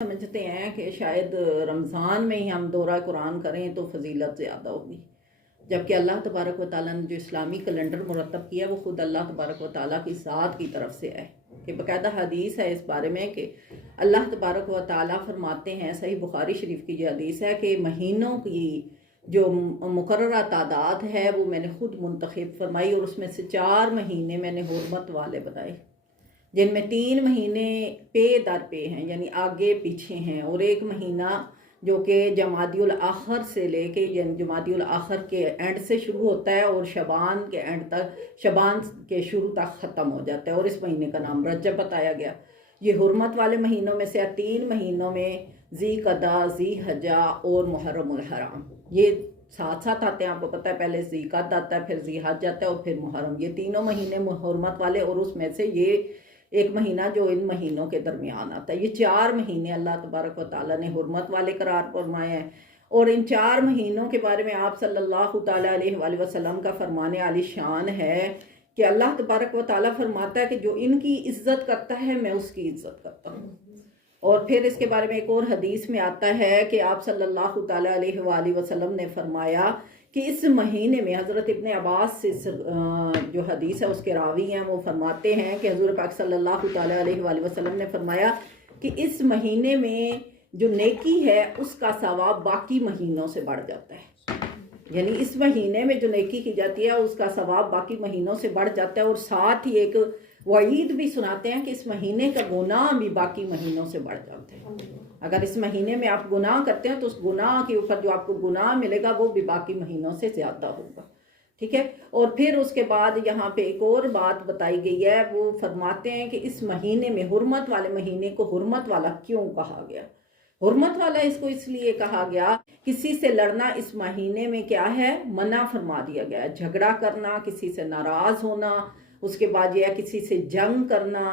سمجھتے ہیں کہ شاید رمضان میں ہی ہم دورہ قرآن کریں تو فضیلت زیادہ ہوگی، جبکہ اللہ تبارک و تعالیٰ نے جو اسلامی کیلنڈر مرتب کیا وہ خود اللہ تبارک و تعالیٰ کی ذات کی طرف سے ہے کہ باقاعدہ حدیث ہے اس بارے میں کہ اللہ تبارک و تعالیٰ فرماتے ہیں، صحیح بخاری شریف کی یہ حدیث ہے کہ مہینوں کی جو مقررہ تعداد ہے وہ میں نے خود منتخب فرمائی اور اس میں سے 4 مہینے میں نے حرمت والے بتائے، جن میں 3 مہینے پے در پے ہیں یعنی آگے پیچھے ہیں، اور 1 مہینہ جو کہ جمادی الاخر سے لے کے یعنی جمادی الاخر کے اینڈ سے شروع ہوتا ہے اور شعبان کے اینڈ تک، شعبان کے شروع تک ختم ہو جاتا ہے، اور اس مہینے کا نام رجب بتایا گیا۔ یہ حرمت والے مہینوں میں سے 3 مہینوں میں ذی قعدہ، ذی حجہ اور محرم الحرام، یہ ساتھ ساتھ آتے ہیں۔ آپ کو پتہ ہے پہلے ذی قعدہ آتا ہے، پھر ذی حج آتا ہے اور پھر محرم، یہ تینوں مہینے حرمت والے، اور اس میں سے یہ 1 مہینہ جو ان مہینوں کے درمیان آتا ہے۔ یہ 4 مہینے اللہ تبارک و تعالیٰ نے حرمت والے قرار فرمائے ہیں، اور ان 4 مہینوں کے بارے میں آپ صلی اللہ تعالیٰ علیہ وآلہ وسلم کا فرمان عالی شان ہے کہ اللہ تبارک و تعالیٰ فرماتا ہے کہ جو ان کی عزت کرتا ہے میں اس کی عزت کرتا ہوں۔ اور پھر اس کے بارے میں ایک اور حدیث میں آتا ہے کہ آپ صلی اللہ تعالیٰ علیہ وآلہ وسلم نے فرمایا کہ اس مہینے میں، حضرت ابن عباس سے جو حدیث ہے اس کے راوی ہیں، وہ فرماتے ہیں کہ حضور پاک صلی اللہ تعالیٰ علیہ وآلہ وسلم نے فرمایا کہ اس مہینے میں جو نیکی ہے اس کا ثواب باقی مہینوں سے بڑھ جاتا ہے، یعنی اس مہینے میں جو نیکی کی جاتی ہے اس کا ثواب باقی مہینوں سے بڑھ جاتا ہے، اور ساتھ ہی ایک وعید بھی سناتے ہیں کہ اس مہینے کا گناہ بھی باقی مہینوں سے بڑھ جاتا ہے۔ اگر اس مہینے میں آپ گناہ کرتے ہیں تو اس گناہ کے اوپر جو آپ کو گناہ ملے گا وہ بھی باقی مہینوں سے زیادہ ہوگا، ٹھیک ہے۔ اور پھر اس کے بعد یہاں پہ ایک اور بات بتائی گئی ہے، وہ فرماتے ہیں کہ اس مہینے میں، حرمت والے مہینے کو حرمت والا کیوں کہا گیا؟ حرمت والا اس کو اس لیے کہا گیا، کسی سے لڑنا اس مہینے میں کیا ہے؟ منع فرما دیا گیا ہے، جھگڑا کرنا، کسی سے ناراض ہونا، اس کے بعد یہ ہے کسی سے جنگ کرنا،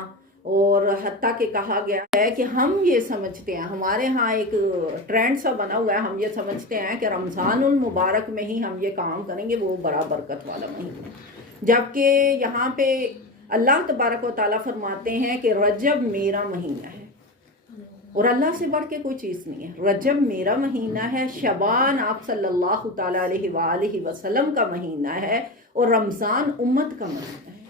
اور حتیٰ کہ کہا گیا ہے کہ ہم یہ سمجھتے ہیں، ہمارے ہاں ایک ٹرینڈ سا بنا ہوا ہے، ہم یہ سمجھتے ہیں کہ رمضان المبارک میں ہی ہم یہ کام کریں گے، وہ بڑا برکت والا مہینہ، جبکہ یہاں پہ اللہ تبارک و تعالیٰ فرماتے ہیں کہ رجب میرا مہینہ ہے، اور اللہ سے بڑھ کے کوئی چیز نہیں ہے۔ رجب میرا مہینہ ہے، شعبان آپ صلی اللہ تعالیٰ علیہ وآلہ وسلم کا مہینہ ہے، اور رمضان امت کا مہینہ ہے،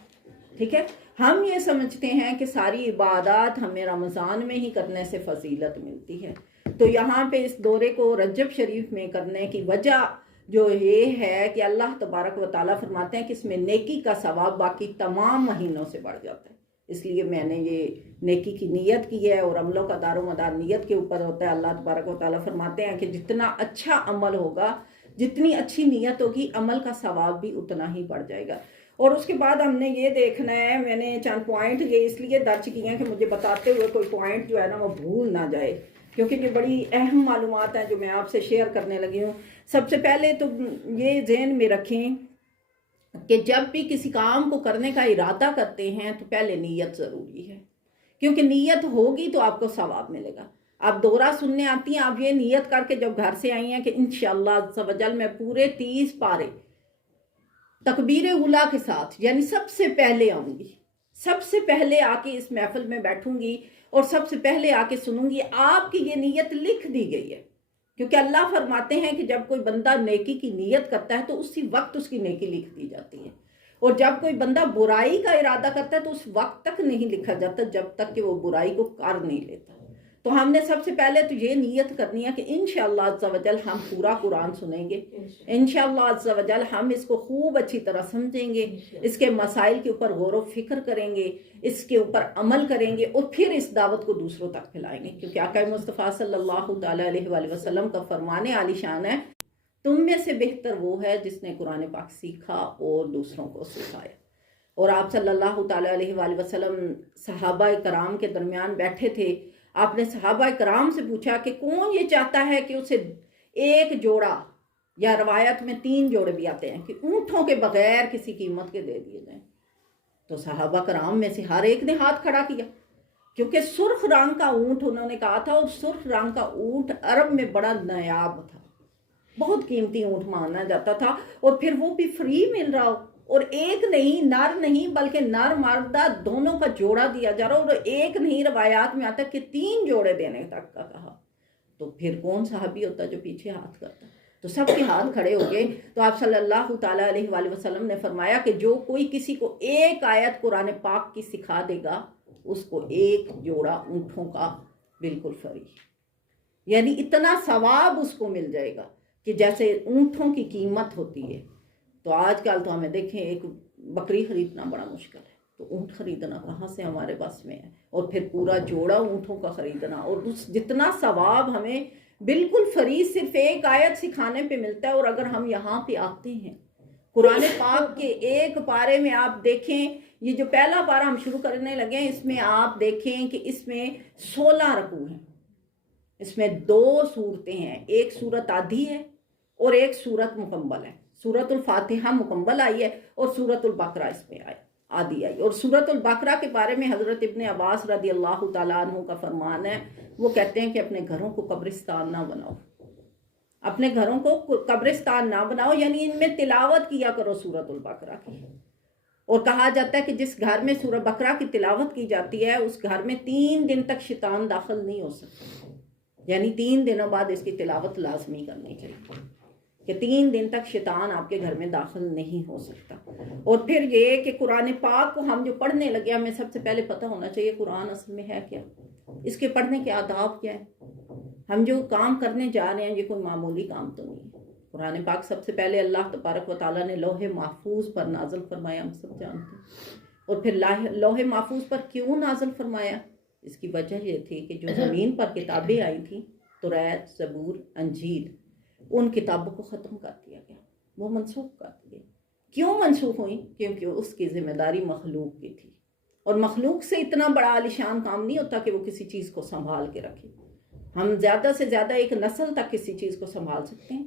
ٹھیک ہے۔ ہم یہ سمجھتے ہیں کہ ساری عبادات ہمیں رمضان میں ہی کرنے سے فضیلت ملتی ہے، تو یہاں پہ اس دورے کو رجب شریف میں کرنے کی وجہ جو یہ ہے کہ اللہ تبارک و تعالیٰ فرماتے ہیں کہ اس میں نیکی کا ثواب باقی تمام مہینوں سے بڑھ جاتا ہے، اس لیے میں نے یہ نیکی کی نیت کی ہے، اور عملوں کا دار و مدار نیت کے اوپر ہوتا ہے۔ اللہ تبارک و تعالیٰ فرماتے ہیں کہ جتنا اچھا عمل ہوگا، جتنی اچھی نیت ہوگی، عمل کا ثواب بھی اتنا ہی بڑھ جائے گا۔ اور اس کے بعد ہم نے یہ دیکھنا ہے، میں نے چند پوائنٹ یہ اس لیے درج کیے ہیں کہ مجھے بتاتے ہوئے کوئی پوائنٹ جو ہے نا وہ بھول نہ جائے، کیونکہ یہ بڑی اہم معلومات ہیں جو میں آپ سے شیئر کرنے لگی ہوں۔ سب سے پہلے تو یہ ذہن میں رکھیں کہ جب بھی کسی کام کو کرنے کا ارادہ کرتے ہیں تو پہلے نیت ضروری ہے، کیونکہ نیت ہوگی تو آپ کو ثواب ملے گا۔ آپ دورہ سننے آتی ہیں، آپ یہ نیت کر کے جب گھر سے آئی ہیں کہ انشاءاللہ عز و جل میں پورے 30 پارے تکبیر اولیٰ کے ساتھ، یعنی سب سے پہلے آؤں گی، سب سے پہلے آ کے اس محفل میں بیٹھوں گی اور سب سے پہلے آ کے سنوں گی، آپ کی یہ نیت لکھ دی گئی ہے، کیونکہ اللہ فرماتے ہیں کہ جب کوئی بندہ نیکی کی نیت کرتا ہے تو اسی وقت اس کی نیکی لکھ دی جاتی ہے، اور جب کوئی بندہ برائی کا ارادہ کرتا ہے تو اس وقت تک نہیں لکھا جاتا جب تک کہ وہ برائی کو کر نہیں لیتا۔ تو ہم نے سب سے پہلے تو یہ نیت کرنی ہے کہ انشاءاللہ عز و جل ہم پورا قرآن سنیں گے، انشاءاللہ عز و جل ہم اس کو خوب اچھی طرح سمجھیں گے، اس کے مسائل کے اوپر غور و فکر کریں گے، اس کے اوپر عمل کریں گے، اور پھر اس دعوت کو دوسروں تک پھیلائیں گے، کیونکہ آقا مصطفیٰ صلی اللہ تعالیٰ علیہ وآلہ وسلم کا فرمان عالی شان ہے، تم میں سے بہتر وہ ہے جس نے قرآن پاک سیکھا اور دوسروں کو سکھایا۔ اور آپ صلی اللہ تعالیٰ علیہ وآلہ وسلم صحابہ کرام کے درمیان بیٹھے تھے، آپ نے صحابہ کرام سے پوچھا کہ کون یہ چاہتا ہے کہ اسے 1 جوڑا، یا روایت میں 3 جوڑے بھی آتے ہیں کہ اونٹوں کے بغیر کسی قیمت کے دے دیے جائیں؟ تو صحابہ کرام میں سے ہر ایک نے ہاتھ کھڑا کیا، کیونکہ سرخ رنگ کا اونٹ انہوں نے کہا تھا، اور سرخ رنگ کا اونٹ عرب میں بڑا نایاب تھا، بہت قیمتی اونٹ مانا جاتا تھا، اور پھر وہ بھی فری مل رہا ہو اور ایک نہیں، نر نہیں بلکہ نر مردہ دونوں کا جوڑا دیا جا رہا، اور ایک نہیں، روایات میں آتا کہ 3 جوڑے دینے تک کا کہا، تو پھر کون صحابی ہوتا جو پیچھے ہاتھ کرتا؟ تو سب کے ہاتھ کھڑے ہو گئے. تو آپ صلی اللہ تعالیٰ علیہ وآلہ وسلم نے فرمایا کہ جو کوئی کسی کو ایک آیت قرآن پاک کی سکھا دے گا اس کو 1 جوڑا اونٹوں کا بالکل فری، یعنی اتنا ثواب اس کو مل جائے گا کہ جیسے اونٹوں کی قیمت ہوتی ہے. تو آج کل تو ہمیں دیکھیں ایک بکری خریدنا بڑا مشکل ہے، تو اونٹ خریدنا کہاں سے ہمارے پاس میں ہے، اور پھر پورا جوڑا اونٹوں کا خریدنا، اور اس جتنا ثواب ہمیں بالکل فری صرف 1 آیت سکھانے پہ ملتا ہے. اور اگر ہم یہاں پہ آتے ہیں قرآن پاک کے ایک پارے میں، آپ دیکھیں یہ جو پہلا پارہ ہم شروع کرنے لگے ہیں، اس میں آپ دیکھیں کہ اس میں 16 رکوع ہیں، اس میں 2 صورتیں ہیں، ایک صورت آدھی ہے اور ایک صورت مکمل ہے. سورۃ الفاتحہ مکمل آئی ہے اور سورۃ البقرہ اس میں آدھی آئی. اور سورۃ البقرہ کے بارے میں حضرت ابن عباس رضی اللہ تعالیٰ عنہ کا فرمان ہے، وہ کہتے ہیں کہ اپنے گھروں کو قبرستان نہ بناؤ، اپنے گھروں کو قبرستان نہ بناؤ، یعنی ان میں تلاوت کیا کرو سورۃ البقرہ کی. اور کہا جاتا ہے کہ جس گھر میں سورہ بقرہ کی تلاوت کی جاتی ہے اس گھر میں 3 دن تک شیطان داخل نہیں ہو سکتا، یعنی 3 دنوں بعد اس کی تلاوت لازمی کرنی چاہیے کہ 3 دن تک شیطان آپ کے گھر میں داخل نہیں ہو سکتا. اور پھر یہ کہ قرآن پاک کو ہم جو پڑھنے لگے ہمیں سب سے پہلے پتہ ہونا چاہیے قرآن اصل میں ہے کیا، اس کے پڑھنے کے آداب کیا ہے. ہم جو کام کرنے جا رہے ہیں یہ کوئی معمولی کام تو نہیں ہے. قرآن پاک سب سے پہلے اللہ تبارک و تعالیٰ نے لوح محفوظ پر نازل فرمایا، ہم سب جانتے ہیں. اور پھر لوح محفوظ پر کیوں نازل فرمایا؟ اس کی وجہ یہ تھی کہ جو زمین پر کتابیں آئی تھیں، توریت، زبور، انجیل، ان کتابوں کو ختم کر دیا گیا، وہ منسوخ کر دیے. کیوں منسوخ ہوئی؟ کیونکہ اس کی ذمہ داری مخلوق کی تھی، اور مخلوق سے اتنا بڑا عالیشان کام نہیں ہوتا کہ وہ کسی چیز کو سنبھال کے رکھے. ہم زیادہ سے زیادہ ایک نسل تک کسی چیز کو سنبھال سکتے ہیں،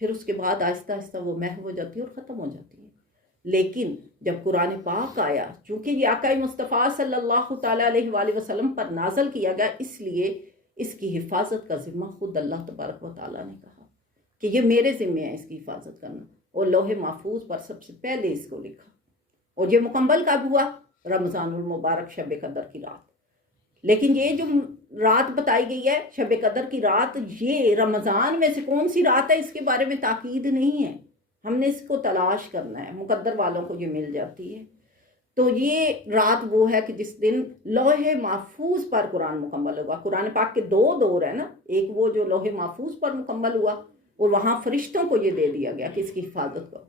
پھر اس کے بعد آہستہ آہستہ وہ محو ہو جاتی ہے اور ختم ہو جاتی ہے. لیکن جب قرآن پاک آیا، چونکہ یہ آقا مصطفیٰ صلی اللہ تعالیٰ علیہ وآلہ وسلم پر نازل کیا گیا، اس لیے اس کی حفاظت کا ذمہ خود اللہ تبارک و تعالیٰ نے کہا کہ یہ میرے ذمہ ہے اس کی حفاظت کرنا. اور لوح محفوظ پر سب سے پہلے اس کو لکھا. اور یہ مکمل کب ہوا؟ رمضان المبارک شب قدر کی رات. لیکن یہ جو رات بتائی گئی ہے شب قدر کی رات، یہ رمضان میں سے کون سی رات ہے اس کے بارے میں تاکید نہیں ہے، ہم نے اس کو تلاش کرنا ہے. مقدر والوں کو یہ مل جاتی ہے. تو یہ رات وہ ہے کہ جس دن لوح محفوظ پر قرآن مکمل ہوا. قرآن پاک کے 2 دور ہیں نا، ایک وہ جو لوح محفوظ پر مکمل ہوا اور وہاں فرشتوں کو یہ دے دیا گیا کہ اس کی حفاظت کرو،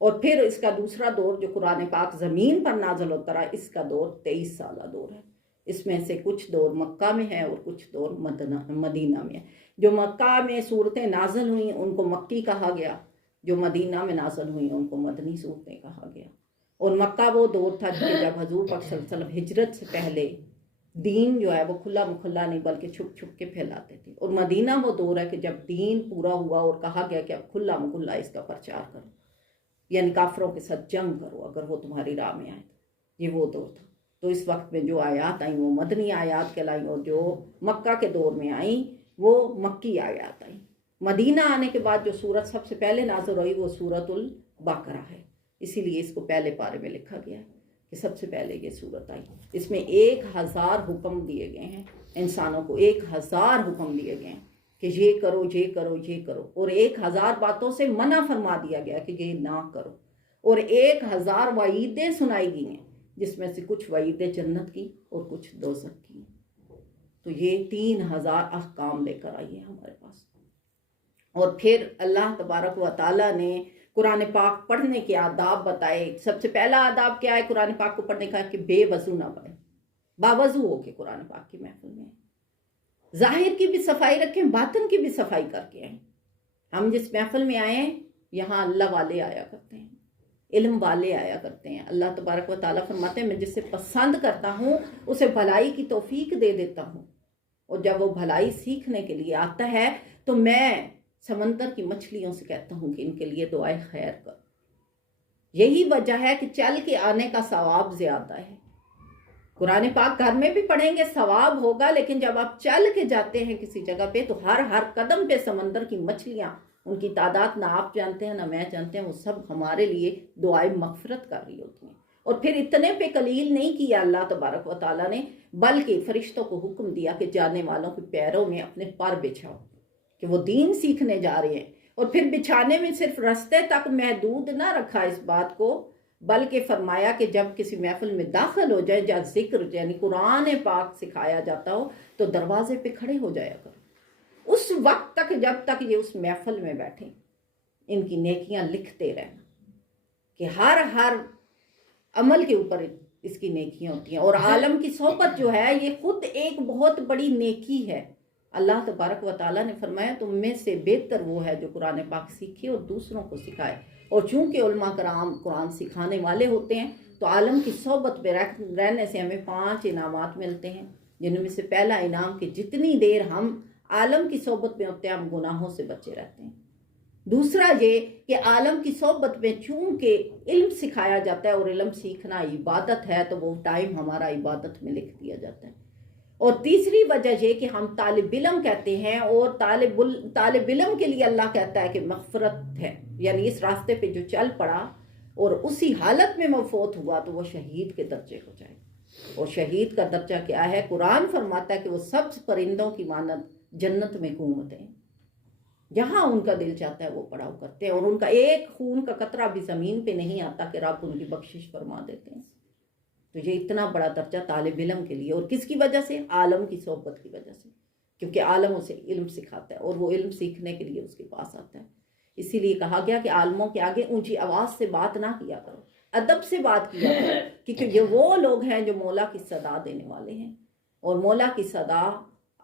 اور پھر اس کا دوسرا دور جو قرآن پاک زمین پر نازل ہوتا رہا، اس کا دور 23 سالہ دور ہے. اس میں سے کچھ دور مکہ میں ہے اور کچھ دور مدینہ میں ہے. جو مکہ میں صورتیں نازل ہوئیں ان کو مکی کہا گیا، جو مدینہ میں نازل ہوئیں ان کو مدنی صورتیں کہا گیا. اور مکہ وہ دور تھا کہ جب حضور پاک صلی اللہ علیہ وسلم ہجرت سے پہلے دین جو ہے وہ کھلا مکھلا نہیں بلکہ چھپ چھپ کے پھیلاتے تھے. اور مدینہ وہ دور ہے کہ جب دین پورا ہوا اور کہا گیا کہ اب کھلا مکھلا اس کا پرچار کرو، یعنی کافروں کے ساتھ جنگ کرو اگر وہ تمہاری راہ میں آئے. یہ وہ دور تھا. تو اس وقت میں جو آیات آئیں وہ مدنی آیات کہلائیں، اور جو مکہ کے دور میں آئیں وہ مکی آیات آئیں. مدینہ آنے کے بعد جو سورت سب سے پہلے نازل ہوئی وہ سورۃ البقرہ ہے، اسی لیے اس کو پہلے پارے میں لکھا گیا ہے کہ سب سے پہلے یہ سورت آئی. اس میں 1000 حکم دیے گئے ہیں انسانوں کو، 1000 حکم دیے گئے ہیں کہ یہ کرو یہ کرو یہ کرو، اور 1000 باتوں سے منع فرما دیا گیا کہ یہ نہ کرو. اور 1000 وعیدیں سنائی گئی ہیں جس میں سے کچھ وعیدیں جنت کی اور کچھ دوزخ کی. تو یہ 3000 احکام لے کر آئی ہے ہمارے پاس. اور پھر اللہ تبارک و تعالیٰ نے قرآن پاک پڑھنے کے آداب بتائے. سب سے پہلا آداب کیا ہے قرآن پاک کو پڑھنے کا؟ کہ بے وضو نہ پڑھیں، باوضو ہو کے قرآن پاک کی محفل میں ظاہر کی بھی صفائی رکھیں، باطن کی بھی صفائی کر کے آئیں. ہم جس محفل میں آئے ہیں یہاں اللہ والے آیا کرتے ہیں، علم والے آیا کرتے ہیں. اللہ تبارک و تعالیٰ فرماتے ہیں میں جسے پسند کرتا ہوں اسے بھلائی کی توفیق دے دیتا ہوں، اور جب وہ بھلائی سیکھنے کے لیے آتا ہے تو میں سمندر کی مچھلیوں سے کہتا ہوں کہ ان کے لیے دعائے خیر کرو. یہی وجہ ہے کہ چل کے آنے کا ثواب زیادہ ہے. قرآن پاک گھر میں بھی پڑھیں گے ثواب ہوگا، لیکن جب آپ چل کے جاتے ہیں کسی جگہ پہ تو ہر قدم پہ سمندر کی مچھلیاں ان کی تعداد نہ آپ جانتے ہیں نہ میں جانتے ہیں، وہ سب ہمارے لیے دعائیں مغفرت کر رہی ہوتی ہیں۔ اور پھر اتنے پہ قلیل نہیں کیا اللہ تبارک و تعالیٰ نے، بلکہ فرشتوں کو حکم دیا کہ جانے والوں کے پیروں میں اپنے پر بچھاؤ، کہ وہ دین سیکھنے جا رہے ہیں۔ اور پھر بچھانے میں صرف رستے تک محدود نہ رکھا اس بات کو، بلکہ فرمایا کہ جب کسی محفل میں داخل ہو جائے جہاں ذکر یعنی قرآن پاک سکھایا جاتا ہو تو دروازے پہ کھڑے ہو جایا کرو اس وقت تک جب تک یہ اس محفل میں بیٹھیں، ان کی نیکیاں لکھتے رہنا، کہ ہر عمل کے اوپر اس کی نیکیاں ہوتی ہیں۔ اور عالم کی صحبت جو ہے یہ خود ایک بہت بڑی نیکی ہے۔ اللہ تبارک و تعالیٰ نے فرمایا تم میں سے بہتر وہ ہے جو قرآن پاک سیکھے اور دوسروں کو سکھائے۔ اور چونکہ علماء کرام قرآن سکھانے والے ہوتے ہیں تو عالم کی صحبت میں رہنے سے ہمیں 5 انعامات ملتے ہیں، جن میں سے پہلا انعام کہ جتنی دیر ہم عالم کی صحبت میں ہوتے ہیں ہم گناہوں سے بچے رہتے ہیں۔ دوسرا یہ کہ عالم کی صحبت میں چونکہ علم سکھایا جاتا ہے اور علم سیکھنا عبادت ہے تو وہ ٹائم ہمارا عبادت میں لکھ دیا جاتا ہے۔ اور تیسری وجہ یہ کہ ہم طالب علم کہتے ہیں، اور طالب علم کے لیے اللہ کہتا ہے کہ مغفرت ہے، یعنی اس راستے پہ جو چل پڑا اور اسی حالت میں مفوت ہوا تو وہ شہید کے درجے ہو جائے۔ اور شہید کا درجہ کیا ہے؟ قرآن فرماتا ہے کہ وہ سبز پرندوں کی مانند جنت میں گھومتے ہیں، جہاں ان کا دل چاہتا ہے وہ پڑاؤ کرتے ہیں، اور ان کا ایک خون کا قطرہ بھی زمین پہ نہیں آتا کہ رب ان کی بخشش فرما دیتے ہیں۔ تو یہ اتنا بڑا درجہ طالب علم کے لیے، اور کس کی وجہ سے؟ عالم کی صحبت کی وجہ سے، کیونکہ عالم اسے علم سکھاتا ہے اور وہ علم سیکھنے کے لیے اس کے پاس آتا ہے۔ اسی لیے کہا گیا کہ عالموں کے آگے اونچی آواز سے بات نہ کیا کرو، ادب سے بات کیا کرو، کیونکہ یہ وہ لوگ ہیں جو مولا کی صدا دینے والے ہیں، اور مولا کی صدا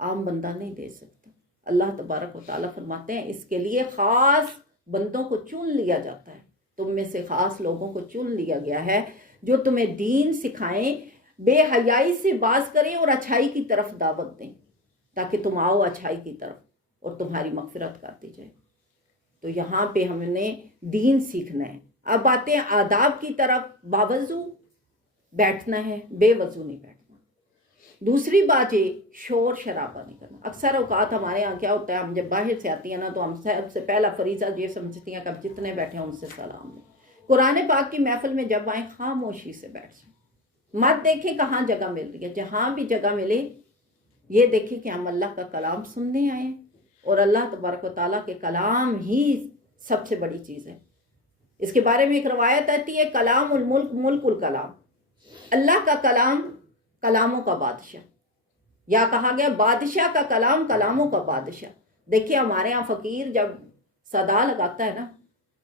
عام بندہ نہیں دے سکتا۔ اللہ تبارک و تعالیٰ فرماتے ہیں اس کے لیے خاص بندوں کو چن لیا جاتا ہے، تم میں سے خاص لوگوں کو چن لیا گیا ہے جو تمہیں دین سکھائیں، بے حیائی سے باز کریں اور اچھائی کی طرف دعوت دیں، تاکہ تم آؤ اچھائی کی طرف اور تمہاری مغفرت کر دی جائے۔ تو یہاں پہ ہم نے دین سیکھنا ہے۔ اب آتے ہیں آداب کی طرف، باوضو بیٹھنا ہے، بے وضو نہیں بیٹھنا۔ دوسری بات یہ شور شرابہ نہیں کرنا۔ اکثر اوقات ہمارے یہاں کیا ہوتا ہے، ہم جب باہر سے آتی ہیں نا تو ہم سب سے پہلا فریضہ یہ سمجھتی ہیں کہ اب جتنے بیٹھے ہیں ان سے سلام دیں۔ قرآن پاک کی محفل میں جب آئیں خاموشی سے بیٹھ جائیں، مت دیکھیں کہاں جگہ مل رہی ہے، جہاں بھی جگہ ملے یہ دیکھیں کہ ہم اللہ کا کلام سننے آئے ہیں، اور اللہ تبارک و تعالیٰ کے کلام ہی سب سے بڑی چیز ہے۔ اس کے بارے میں ایک روایت آتی ہے، کلام الملک ملک الکلام، اللہ کا کلام کلاموں کا بادشاہ، یا کہا گیا بادشاہ کا کلام کلاموں کا بادشاہ۔ دیکھیے ہمارے ہاں فقیر جب صدا لگاتا ہے نا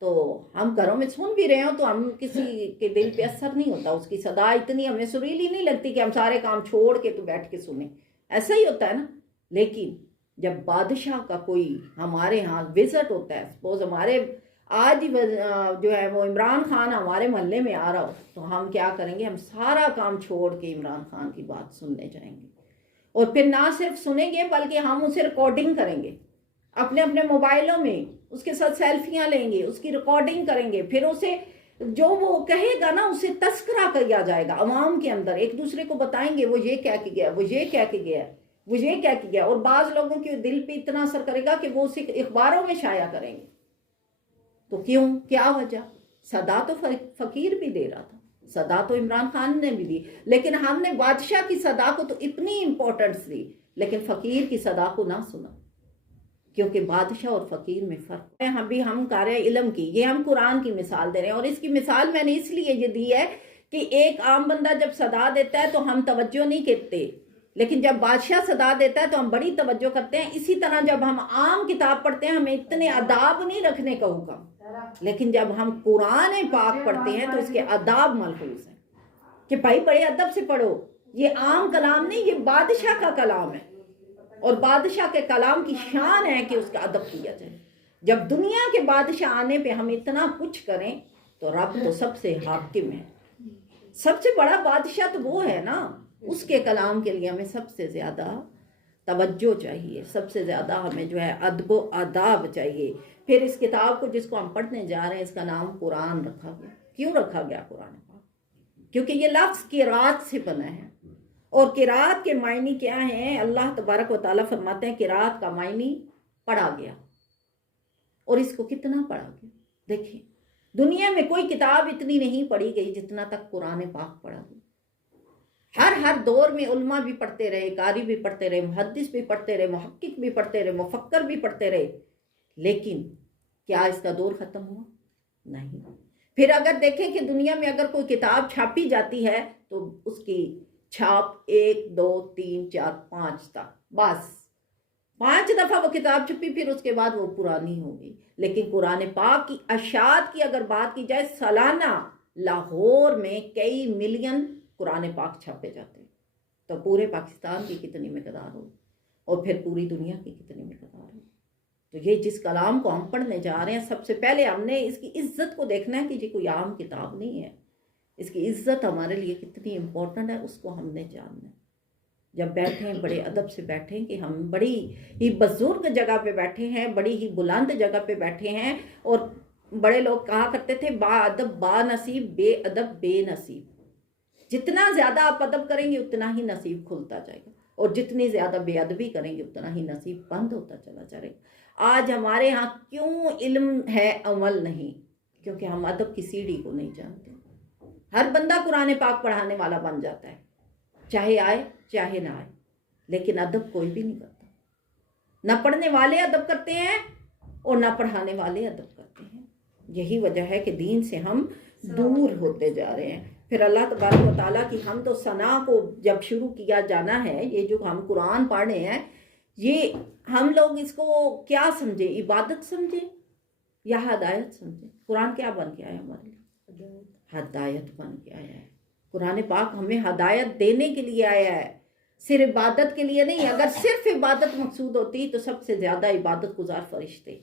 تو ہم گھروں میں سن بھی رہے ہوں تو ہم کسی کے دل پہ اثر نہیں ہوتا، اس کی صدا اتنی ہمیں سریلی نہیں لگتی کہ ہم سارے کام چھوڑ کے تو بیٹھ کے سنیں، ایسا ہی ہوتا ہے نا۔ لیکن جب بادشاہ کا کوئی ہمارے ہاں وزٹ ہوتا ہے، سپوز ہمارے آج جو ہے وہ عمران خان ہمارے محلے میں آ رہا ہو تو ہم کیا کریں گے؟ ہم سارا کام چھوڑ کے عمران خان کی بات سننے جائیں گے، اور پھر نہ صرف سنیں گے بلکہ ہم اسے ریکارڈنگ کریں گے اپنے موبائلوں میں، اس کے ساتھ سیلفیاں لیں گے، اس کی ریکارڈنگ کریں گے، پھر اسے جو وہ کہے گا نا اسے تذکرہ کیا جائے گا عوام کے اندر، ایک دوسرے کو بتائیں گے وہ یہ کہہ کے گیا، وہ یہ کہہ کے گیا، وہ یہ کہہ کے گیا، اور بعض لوگوں کے دل پہ اتنا اثر کرے گا کہ وہ اسے اخباروں میں شائع کریں گے۔ تو کیوں؟ کیا وجہ؟ صدا تو فقیر بھی دے رہا تھا، صدا تو عمران خان نے بھی دی، لیکن ہم نے بادشاہ کی صدا کو تو اتنی امپورٹنس دی لیکن فقیر کی صدا کو نہ سنا، کیونکہ بادشاہ اور فقیر میں فرق ہے۔ ہم قارئ علم کی، یہ ہم قرآن کی مثال دے رہے ہیں، اور اس کی مثال میں نے اس لیے یہ دی ہے کہ ایک عام بندہ جب صدا دیتا ہے تو ہم توجہ نہیں کرتے، لیکن جب بادشاہ صدا دیتا ہے تو ہم بڑی توجہ کرتے ہیں۔ اسی طرح جب ہم عام کتاب پڑھتے ہیں ہمیں اتنے آداب نہیں رکھنے کا حکم، لیکن جب ہم قرآن پاک پڑھتے ہیں تو اس کے آداب ملحوظ ہیں کہ بھائی بڑے ادب سے پڑھو، یہ عام کلام نہیں، یہ بادشاہ کا کلام ہے، اور بادشاہ کے کلام کی شان ہے کہ اس کا ادب کیا جائے۔ جب دنیا کے بادشاہ آنے پہ ہم اتنا کچھ کریں تو رب تو سب سے حاکم ہے، سب سے بڑا بادشاہ تو وہ ہے نا، اس کے کلام کے لیے ہمیں سب سے زیادہ توجہ چاہیے، سب سے زیادہ ہمیں جو ہے ادب و آداب چاہیے۔ پھر اس کتاب کو جس کو ہم پڑھنے جا رہے ہیں اس کا نام قرآن رکھا گیا۔ کیوں رکھا گیا قرآن پاک؟ کیونکہ یہ لفظ قرات سے بنا ہے، اور قرات کے معنی کیا ہیں؟ اللہ تبارک و تعالیٰ فرماتے ہیں قرات کا معنی پڑھا گیا، اور اس کو کتنا پڑھا گیا. دیکھیں دنیا میں کوئی کتاب اتنی نہیں پڑھی گئی جتنا تک قرآن پاک پڑھا گیا. ہر دور میں علماء بھی پڑھتے رہے، قاری بھی پڑھتے رہے، محدث بھی پڑھتے رہے، محقق بھی پڑھتے رہے، مفکر بھی پڑھتے رہے، لیکن کیا اس کا دور ختم ہوا؟ نہیں. پھر اگر دیکھیں کہ دنیا میں اگر کوئی کتاب چھاپی جاتی ہے تو اس کی چھاپ 1 2 3 4 5 تک، بس 5 دفعہ وہ کتاب چھپی، پھر اس کے بعد وہ پرانی ہو گئی. لیکن قرآن پاک کی اشاعت کی اگر بات کی جائے، سالانہ لاہور میں کئی ملین قرآن پاک چھاپے جاتے ہیں. تو پورے پاکستان کی کتنی مقدار ہو، اور پھر پوری دنیا کی کتنی مقدار ہو. تو یہ جس کلام کو ہم پڑھنے جا رہے ہیں، سب سے پہلے ہم نے اس کی عزت کو دیکھنا ہے کہ یہ کوئی عام کتاب نہیں ہے. اس کی عزت ہمارے لیے کتنی امپورٹنٹ ہے، اس کو ہم نے جاننا ہے. جب بیٹھیں بڑے ادب سے بیٹھیں کہ ہم بڑی ہی بزرگ جگہ پہ بیٹھے ہیں، بڑی ہی بلند جگہ پہ بیٹھے ہیں. اور بڑے لوگ کہا کرتے تھے با ادب با نصیب، بے ادب بے نصیب. جتنا زیادہ آپ ادب کریں گے اتنا ہی نصیب کھلتا جائے گا، اور جتنی زیادہ بے ادبی کریں گے اتنا ہی نصیب بند ہوتا چلا جائے گا. آج ہمارے ہاں کیوں علم ہے عمل نہیں؟ کیونکہ ہم ادب کی سیڑھی کو نہیں جانتے. ہر بندہ قرآن پاک پڑھانے والا بن جاتا ہے، چاہے آئے چاہے نہ آئے، لیکن ادب کوئی بھی نہیں کرتا. نہ پڑھنے والے ادب کرتے ہیں اور نہ پڑھانے والے ادب کرتے ہیں. یہی وجہ ہے کہ دین سے ہم دور ہوتے جا رہے ہیں. پھر اللہ تبارک و تعالیٰ کی حمد و ثنا کو جب شروع کیا جانا ہے، یہ جو ہم قرآن پڑھ رہے ہیں، یہ ہم لوگ اس کو کیا سمجھیں؟ عبادت سمجھیں یا ہدایت سمجھیں؟ قرآن کیا بن کے آیا ہمارے لیے؟ ہدایت بن کے آیا ہے. قرآن پاک ہمیں ہدایت دینے کے لیے آیا ہے، صرف عبادت کے لیے نہیں. اگر صرف عبادت مقصود ہوتی تو سب سے زیادہ عبادت گزار فرشتے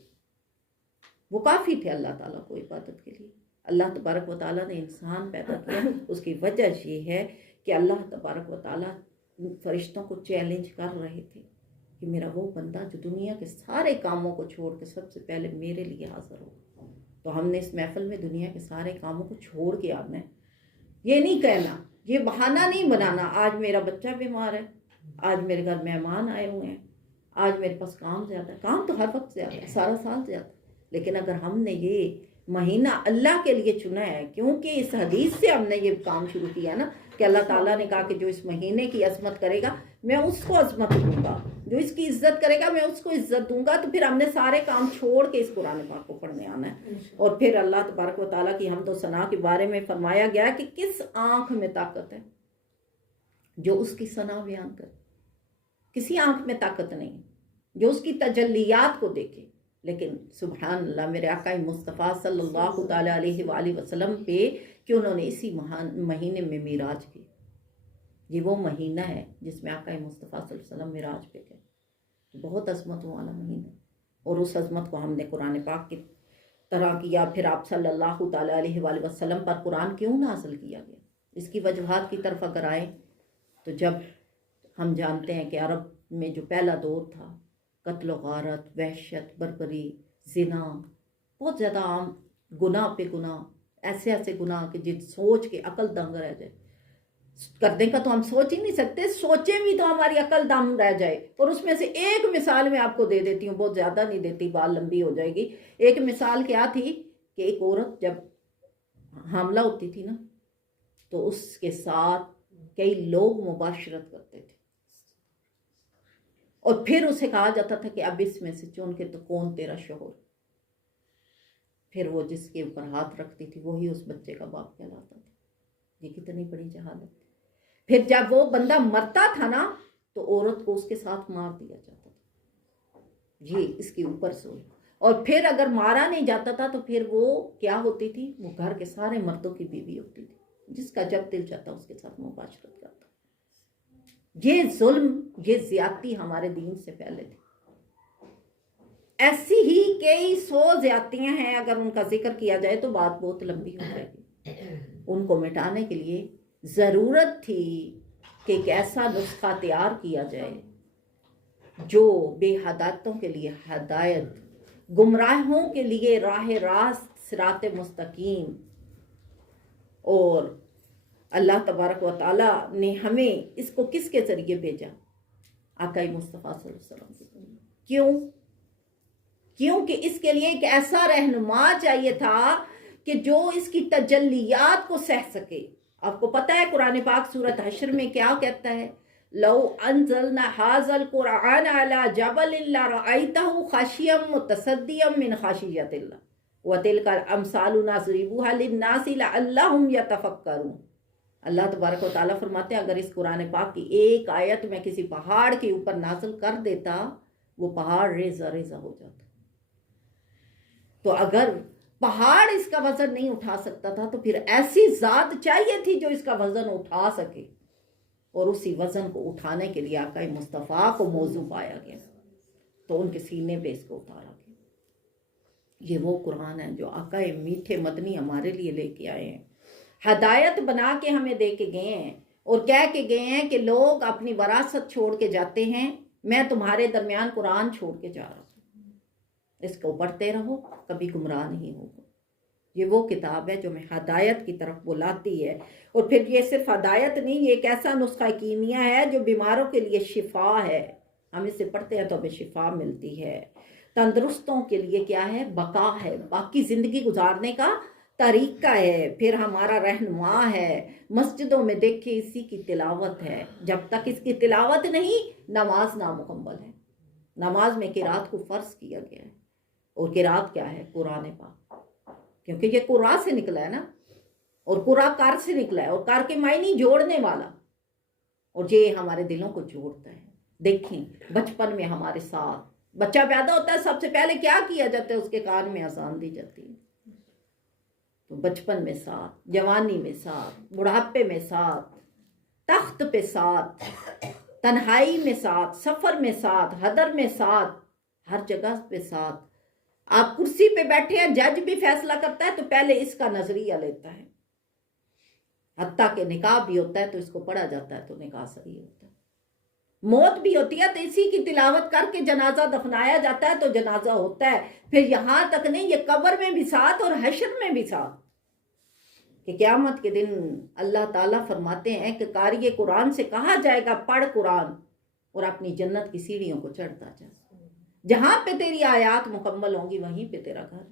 وہ کافی تھے اللہ تعالیٰ کو عبادت کے لیے. اللہ تبارک و تعالیٰ نے انسان پیدا کیا، اس کی وجہ یہ ہے کہ اللہ تبارک و تعالیٰ فرشتوں کو چیلنج کر رہے تھے کہ میرا وہ بندہ جو دنیا کے سارے کاموں کو چھوڑ کے سب سے پہلے میرے لیے حاضر ہو. تو ہم نے اس محفل میں دنیا کے سارے کاموں کو چھوڑ کے آنا ہے. یہ نہیں کہنا، یہ بہانہ نہیں بنانا آج میرا بچہ بیمار ہے، آج میرے گھر مہمان آئے ہوئے ہیں، آج میرے پاس کام زیادہ ہے. کام تو ہر وقت زیادہ ہے، سارا سال زیادہ ہے. لیکن اگر ہم نے یہ مہینہ اللہ کے لیے چنا ہے، کیونکہ اس حدیث سے ہم نے یہ کام شروع کیا نا کہ اللہ تعالیٰ نے کہا کہ جو اس مہینے کی عظمت کرے گا میں اس کو عظمت دوں گا، جو اس کی عزت کرے گا میں اس کو عزت دوں گا. تو پھر ہم نے سارے کام چھوڑ کے اس قرآن پاک کو پڑھنے آنا ہے. اور پھر اللہ تبارک و تعالیٰ کی حمد و ثنا کے بارے میں فرمایا گیا کہ کس آنکھ میں طاقت ہے جو اس کی ثنا بیان کرے. کسی آنکھ میں طاقت نہیں جو اس کی تجلیات کو دیکھے. لیکن سبحان اللہ میرے آقا مصطفیٰ صلی اللہ تعالیٰ علیہ وآلہ وسلم پہ کہ انہوں نے اسی مہینے میں معراج کی. یہ وہ مہینہ ہے جس میں آقا مصطفیٰ صلی اللہ علیہ وسلم معراج پہ گئے. بہت عظمتوں والا مہینہ، اور اس عظمت کو ہم نے قرآن پاک کی طرح کیا. پھر آپ صلی اللہ تعالیٰ علیہ وآلہ وسلم پر قرآن کیوں نازل کیا گیا؟ اس کی وجوہات کی طرف اگر آئیں تو جب ہم جانتے ہیں کہ عرب میں جو پہلا دور تھا، قتل و غارت، وحشت، بربری، زنا، بہت زیادہ عام، گناہ پہ گناہ، ایسے ایسے گناہ کہ جن سوچ کے عقل دنگ رہ جائے. کرنے کا تو ہم سوچ ہی نہیں سکتے، سوچیں بھی تو ہماری عقل دنگ رہ جائے. اور اس میں سے ایک مثال میں آپ کو دے دیتی ہوں، بہت زیادہ نہیں دیتی، بات لمبی ہو جائے گی. ایک مثال کیا تھی کہ ایک عورت جب حاملہ ہوتی تھی نا تو اس کے ساتھ کئی لوگ مباشرت کرتے تھے، اور پھر اسے کہا جاتا تھا کہ اب اس میں سے چن کے تو کون تیرا شوہر. پھر وہ جس کے اوپر ہاتھ رکھتی تھی وہی اس بچے کا باپ کہلاتا تھا. یہ کتنی بڑی جہالت. پھر جب وہ بندہ مرتا تھا نا تو عورت کو اس کے ساتھ مار دیا جاتا تھا. یہ اس کے اوپر سوئی. اور پھر اگر مارا نہیں جاتا تھا تو پھر وہ کیا ہوتی تھی؟ وہ گھر کے سارے مردوں کی بیوی ہوتی تھی، جس کا جب دل چاہتا اس کے ساتھ مباشرت کرتا. یہ ظلم، یہ زیادتی ہمارے دین سے پہلے تھی. ایسی ہی کئی 100 زیادتیاں ہیں، اگر ان کا ذکر کیا جائے تو بات بہت لمبی ہو جائے گی. ان کو مٹانے کے لیے ضرورت تھی کہ ایک ایسا نسخہ تیار کیا جائے جو بے ہدایتوں کے لیے ہدایت، گمراہوں کے لیے راہ راست، صراط مستقیم. اور اللہ تبارک و تعالیٰ نے ہمیں اس کو کس کے ذریعے بھیجا؟ آقا مصطفیٰ صلی اللہ علیہ وسلم کے ذریعے. کیوں؟ کیونکہ اس کے لیے ایک ایسا رہنما چاہیے تھا کہ جو اس کی تجلیات کو سہ سکے۔ آپ کو پتہ ہے قرآن پاک سورۃ حشر میں کیا کہتا ہے؟ لو انزلنا هذا القرآن على جبل لرأيته خاشعا متصدعا من خشیۃ اللہ وتلك الامثال نضربها للناس لعلهم يتفکرون۔ اللہ تبارک و تعالیٰ فرماتے ہیں اگر اس قرآن پاک کی ایک آیت میں کسی پہاڑ کے اوپر نازل کر دیتا وہ پہاڑ ریزہ ریزہ ہو جاتا۔ تو اگر پہاڑ اس کا وزن نہیں اٹھا سکتا تھا تو پھر ایسی ذات چاہیے تھی جو اس کا وزن اٹھا سکے، اور اسی وزن کو اٹھانے کے لیے آقا مصطفیٰ کو موضوع پایا گیا تو ان کے سینے پہ اس کو اتارا گیا۔ یہ وہ قرآن ہے جو آقا میٹھے مدنی ہمارے لیے لے کے آئے ہیں، ہدایت بنا کے ہمیں دے کے گئے ہیں، اور کہہ کے گئے ہیں کہ لوگ اپنی وراثت چھوڑ کے جاتے ہیں، میں تمہارے درمیان قرآن چھوڑ کے جا رہا ہوں، اس کو پڑھتے رہو، کبھی گمراہ نہیں ہوگا۔ یہ وہ کتاب ہے جو ہمیں ہدایت کی طرف بلاتی ہے، اور پھر یہ صرف ہدایت نہیں، یہ ایک ایسا نسخہ کیمیا ہے جو بیماروں کے لیے شفا ہے۔ ہم اسے پڑھتے ہیں تو ہمیں شفا ملتی ہے۔ تندرستوں کے لیے کیا ہے؟ بقا ہے، باقی زندگی گزارنے کا طریقہ ہے، پھر ہمارا رہنما ہے۔ مسجدوں میں دیکھیں اسی کی تلاوت ہے، جب تک اس کی تلاوت نہیں نماز نامکمل ہے۔ نماز میں قرات کو فرض کیا گیا ہے، اور قرات کیا ہے؟ قرآن پاک، کیونکہ یہ قرآن سے نکلا ہے نا، اور قرآن کار سے نکلا ہے، اور کار کے معنی جوڑنے والا، اور یہ ہمارے دلوں کو جوڑتا ہے۔ دیکھیں بچپن میں ہمارے ساتھ بچہ پیدا ہوتا ہے، سب سے پہلے کیا کیا جاتا ہے؟ اس کے کان میں اذان دی جاتی ہے۔ تو بچپن میں ساتھ، جوانی میں ساتھ، بڑھاپے میں ساتھ، تخت پہ ساتھ، تنہائی میں ساتھ، سفر میں ساتھ، حضر میں ساتھ، ہر جگہ پہ ساتھ۔ آپ کرسی پہ بیٹھے ہیں، جج بھی فیصلہ کرتا ہے تو پہلے اس کا نظریہ لیتا ہے، حتیٰ کہ نکاح بھی ہوتا ہے تو اس کو پڑھا جاتا ہے تو نکاح صحیح ہوتا ہے۔ موت بھی ہوتی ہے تو اسی کی تلاوت کر کے جنازہ دفنایا جاتا ہے تو جنازہ ہوتا ہے۔ پھر یہاں تک نہیں، یہ قبر میں بھی ساتھ اور حشر میں بھی ساتھ، کہ قیامت کے دن اللہ تعالیٰ فرماتے ہیں کہ قاری قرآن سے کہا جائے گا پڑھ قرآن، اور اپنی جنت کی سیڑھیوں کو چڑھتا جا، جہاں پہ تیری آیات مکمل ہوں گی وہیں پہ تیرا گھر۔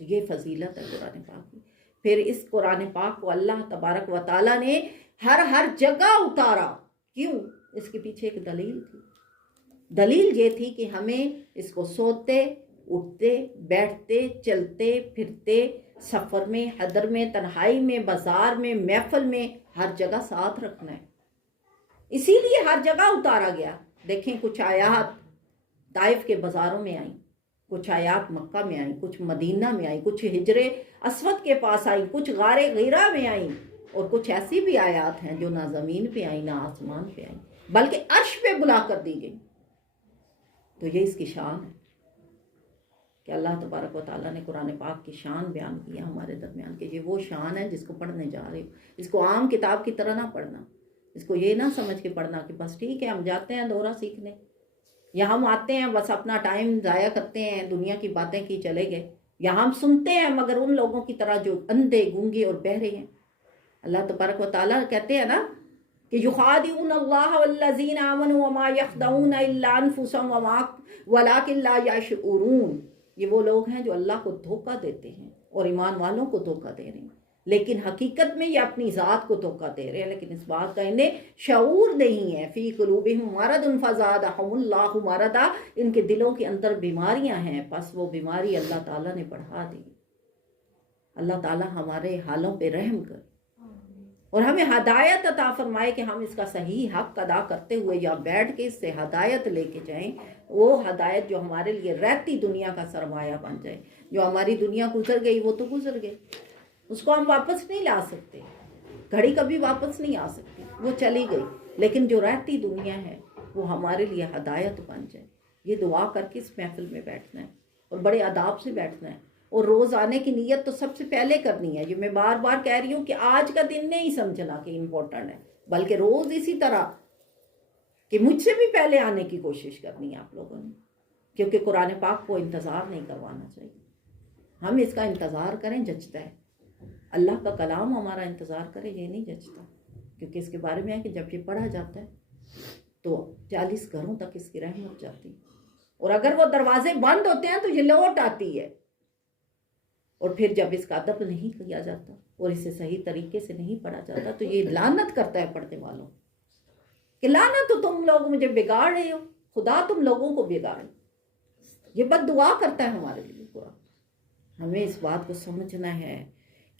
تو یہ فضیلت ہے قرآن پاک کی۔ پھر اس قرآن پاک کو اللہ تبارک و تعالیٰ نے ہر جگہ اتارا، کیوں؟ اس کے پیچھے ایک دلیل تھی۔ دلیل یہ تھی کہ ہمیں اس کو سوتے، اٹھتے، بیٹھتے، چلتے پھرتے، سفر میں، حضر میں، تنہائی میں، بازار میں، محفل میں، ہر جگہ ساتھ رکھنا ہے۔ اسی لیے ہر جگہ اتارا گیا۔ دیکھیں کچھ آیات طائف کے بازاروں میں آئیں، کچھ آیات مکہ میں آئیں، کچھ مدینہ میں آئیں، کچھ حجر اسود کے پاس آئیں، کچھ غار غیرہ میں آئیں، اور کچھ ایسی بھی آیات ہیں جو نہ زمین پہ آئیں نہ آسمان پہ آئیں بلکہ عرش پہ بلا کر دی گئی۔ تو یہ اس کی شان ہے کہ اللہ تبارک و تعالیٰ نے قرآن پاک کی شان بیان کیا ہمارے درمیان، کہ یہ وہ شان ہے جس کو پڑھنے جا رہے ہو۔ اس کو عام کتاب کی طرح نہ پڑھنا، اس کو یہ نہ سمجھ کے پڑھنا کہ بس ٹھیک ہے ہم جاتے ہیں دورہ سیکھنے، یا ہم آتے ہیں بس اپنا ٹائم ضائع کرتے ہیں، دنیا کی باتیں کی چلے گئے، یا ہم سنتے ہیں مگر ان لوگوں کی طرح جو اندھے گونگے اور بہرے ہیں۔ اللہ تبارک و تعالیٰ کہتے ہیں نا کہ یخادعون اللہ والذین آمنوا وما یخدعون الا انفسهم ولکن لا یشعرون۔ یہ وہ لوگ ہیں جو اللہ کو دھوکہ دیتے ہیں اور ایمان والوں کو دھوکہ دے رہے ہیں، لیکن حقیقت میں یہ اپنی ذات کو دھوکہ دے رہے ہیں، لیکن اس بات کا انہیں شعور نہیں ہے۔ فی قلوبہم مرض فزادہم اللہ مرضا، ان کے دلوں کے اندر بیماریاں ہیں، پس وہ بیماری اللہ تعالیٰ نے بڑھا دی۔ اللہ تعالیٰ ہمارے حالوں پہ رحم کر اور ہمیں ہدایت عطا فرمائے کہ ہم اس کا صحیح حق ادا کرتے ہوئے یا بیٹھ کے اس سے ہدایت لے کے جائیں، وہ ہدایت جو ہمارے لیے رہتی دنیا کا سرمایہ بن جائے۔ جو ہماری دنیا گزر گئی وہ تو گزر گئی، اس کو ہم واپس نہیں لا سکتے، گھڑی کبھی واپس نہیں آ سکتی، وہ چلی گئی، لیکن جو رہتی دنیا ہے وہ ہمارے لیے ہدایت بن جائے۔ یہ دعا کر کے اس محفل میں بیٹھنا ہے اور بڑے آداب سے بیٹھنا ہے، اور روز آنے کی نیت تو سب سے پہلے کرنی ہے۔ یہ میں بار بار کہہ رہی ہوں کہ آج کا دن نہیں سمجھنا کہ امپورٹنٹ ہے، بلکہ روز اسی طرح کہ مجھ سے بھی پہلے آنے کی کوشش کرنی ہے آپ لوگوں نے، کیونکہ قرآن پاک کو انتظار نہیں کروانا چاہیے۔ ہم اس کا انتظار کریں جچتا ہے، اللہ کا کلام ہمارا انتظار کرے یہ نہیں جچتا، کیونکہ اس کے بارے میں ہے کہ جب یہ پڑھا جاتا ہے تو 40 گھروں تک اس کی رحمت جاتی ہے۔ اور اگر وہ دروازے بند ہوتے ہیں تو یہ لوٹ آتی ہے. اور پھر جب اس کا ادب نہیں کیا جاتا اور اسے صحیح طریقے سے نہیں پڑھا جاتا تو یہ لعنت کرتا ہے پڑھنے والوں کہ لعنت تو تم لوگ مجھے بگاڑ رہے ہو، خدا تم لوگوں کو بگاڑے. یہ بد دعا کرتا ہے ہمارے لیے قرآن. ہمیں اس بات کو سمجھنا ہے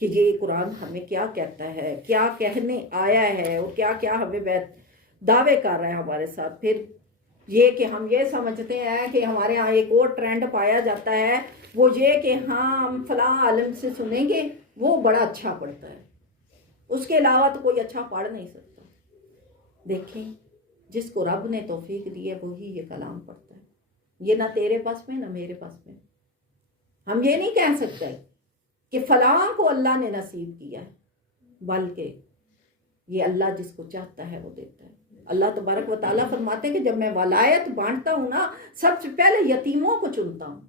کہ یہ قرآن ہمیں کیا کہتا ہے، کیا کہنے آیا ہے اور کیا کیا ہمیں دعوے کر رہا ہے ہمارے ساتھ. پھر یہ کہ ہم یہ سمجھتے ہیں کہ ہمارے ہاں ایک اور ٹرینڈ پایا جاتا ہے، وہ یہ کہ ہاں ہم فلاں عالم سے سنیں گے وہ بڑا اچھا پڑھتا ہے، اس کے علاوہ تو کوئی اچھا پڑھ نہیں سکتا. دیکھیں جس کو رب نے توفیق دی ہے وہی یہ کلام پڑھتا ہے. یہ نہ تیرے پاس میں نہ میرے پاس میں. ہم یہ نہیں کہہ سکتے کہ فلاں کو اللہ نے نصیب کیا ہے، بلکہ یہ اللہ جس کو چاہتا ہے وہ دیتا ہے. اللہ تبارک و تعالیٰ فرماتے ہیں کہ جب میں ولایت بانٹتا ہوں نا، سب سے پہلے یتیموں کو چنتا ہوں،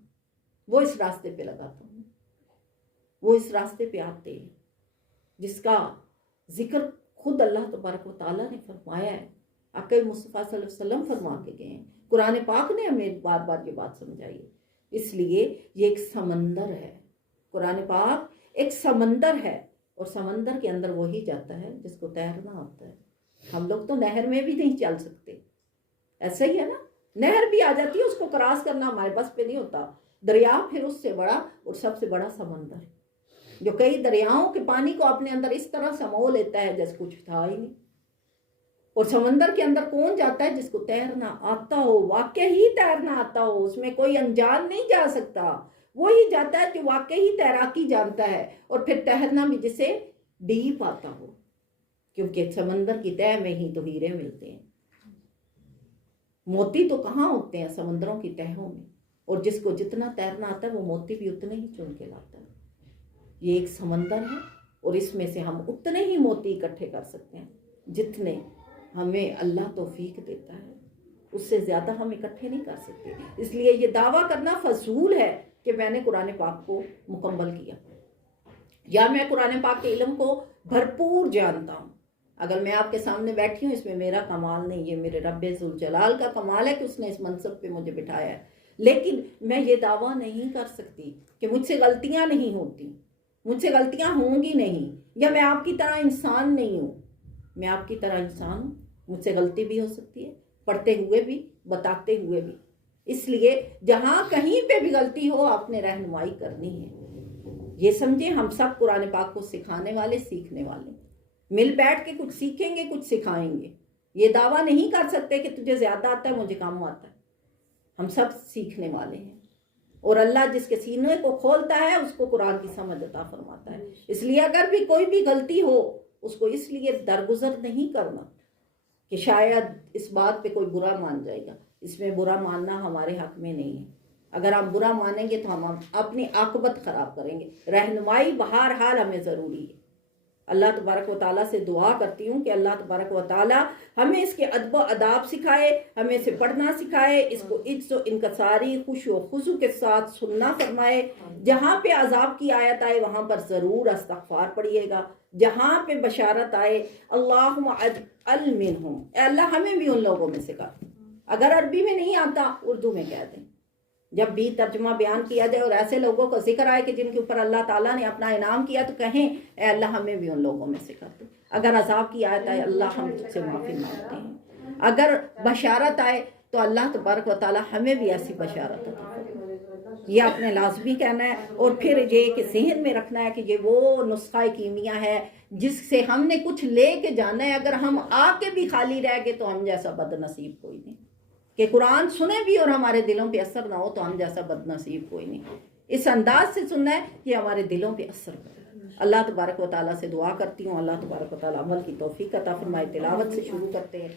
وہ اس راستے پہ لگاتا ہوں، وہ اس راستے پہ آتے ہیں جس کا ذکر خود اللہ تبارک و تعالیٰ نے فرمایا ہے. آقا مصطفیٰ صلی اللہ علیہ وسلم فرما کے گئے ہیں، قرآن پاک نے ہمیں بار بار یہ بات سمجھائی ہے. اس لیے یہ ایک سمندر ہے، قرآن پاک ایک سمندر ہے، اور سمندر کے اندر وہی جاتا ہے جس کو تیرنا آتا ہے. ہم لوگ تو نہر میں بھی نہیں چل سکتے، ایسا ہی ہے نا. نہر بھی آ جاتی ہے، اس کو کراس کرنا ہمارے بس پہ نہیں ہوتا. دریا پھر اس سے بڑا اور سب سے بڑا سمندر جو کئی دریاؤں کے پانی کو اپنے اندر اس طرح سمو لیتا ہے جیسے کچھ تھا ہی نہیں. اور سمندر کے اندر کون جاتا ہے؟ جس کو تیرنا آتا ہو، واقعی تیرنا آتا ہو، اس میں کوئی انجان نہیں جا سکتا. وہی جاتا ہے جو واقعی تیراکی جانتا ہے، اور پھر تیرنا بھی جسے ڈیپ آتا ہو، کیونکہ سمندر کی تہ میں ہی تو ہیرے ملتے ہیں. موتی تو کہاں ہوتے ہیں؟ سمندروں کی تہوں میں. اور جس کو جتنا تیرنا آتا ہے وہ موتی بھی اتنے ہی چن کے لاتا ہے. یہ ایک سمندر ہے، اور اس میں سے ہم اتنے ہی موتی اکٹھے کر سکتے ہیں جتنے ہمیں اللہ توفیق دیتا ہے. اس سے زیادہ ہم اکٹھے نہیں کر سکتے. اس لیے یہ دعویٰ کرنا فضول ہے کہ میں نے قرآن پاک کو مکمل کیا یا میں قرآن پاک کے علم کو بھرپور جانتا ہوں. اگر میں آپ کے سامنے بیٹھی ہوں اس میں میرا کمال نہیں، یہ میرے رب ذوالجلال کا کمال ہے کہ اس نے اس منصب پہ مجھے بٹھایا ہے. لیکن میں یہ دعویٰ نہیں کر سکتی کہ مجھ سے غلطیاں نہیں ہوتی، مجھ سے غلطیاں ہوں گی نہیں، یا میں آپ کی طرح انسان نہیں ہوں. میں آپ کی طرح انسان ہوں، مجھ سے غلطی بھی ہو سکتی ہے، پڑھتے ہوئے بھی، بتاتے ہوئے بھی. اس لیے جہاں کہیں پہ بھی غلطی ہو آپ نے رہنمائی کرنی ہے. یہ سمجھیں ہم سب قرآن پاک کو سکھانے والے، سیکھنے والے، مل بیٹھ کے کچھ سیکھیں گے، کچھ سکھائیں گے. یہ دعویٰ نہیں کر سکتے کہ تجھے زیادہ آتا ہے مجھے کم آتا ہے. ہم سب سیکھنے والے ہیں، اور اللہ جس کے سینے کو کھولتا ہے اس کو قرآن کی سمجھ عطا فرماتا ہے. اس لیے اگر بھی کوئی بھی غلطی ہو اس کو اس لیے درگزر نہیں کرنا کہ شاید اس بات پہ کوئی برا مان جائے گا. اس میں برا ماننا ہمارے حق میں نہیں ہے. اگر ہم برا مانیں گے تو ہم اپنی عاقبت خراب کریں گے. رہنمائی بہرحال ہمیں ضروری ہے. اللہ تبارک و تعالیٰ سے دعا کرتی ہوں کہ اللہ تبارک و تعالیٰ ہمیں اس کے ادب و اداب سکھائے، ہمیں اسے پڑھنا سکھائے، اس کو عجز و انکساری، خوش و خضوع کے ساتھ سننا فرمائے. جہاں پہ عذاب کی آیت آئے وہاں پر ضرور استغفار پڑھیے گا. جہاں پہ بشارت آئے اللہم اجعل منہم، اے اللہ ہمیں بھی ان لوگوں میں سے کر. اگر عربی میں نہیں آتا اردو میں کہہ دیں. جب بھی ترجمہ بیان کیا جائے اور ایسے لوگوں کا ذکر آئے کہ جن کے اوپر اللہ تعالیٰ نے اپنا انعام کیا تو کہیں اے اللہ ہمیں بھی ان لوگوں میں سے کر دے. اگر عذاب کی آیت آئے اللہ ہم تجھ سے معافی مانگتے ہیں. اگر بشارت آئے تو اللہ تبارک و تعالیٰ ہمیں بھی ایسی بشارت عطا فرمائے. یہ اپنے لازمی کہنا ہے. اور پھر یہ کہ ذہن میں رکھنا ہے کہ یہ وہ نسخہ کیمیا ہے جس سے ہم نے کچھ لے کے جانا ہے. اگر ہم آ کے بھی خالی رہ گئے تو ہم جیسا بد نصیب کوئی نہیں. کہ قرآن سنیں بھی اور ہمارے دلوں پہ اثر نہ ہو تو ہم جیسا بد نصیب کوئی نہیں. اس انداز سے سننا ہے کہ ہمارے دلوں پہ اثر کرے. اللہ تبارک و تعالیٰ سے دعا کرتی ہوں اللہ تبارک و تعالیٰ عمل کی توفیق عطا فرمائے. تلاوت سے شروع کرتے ہیں.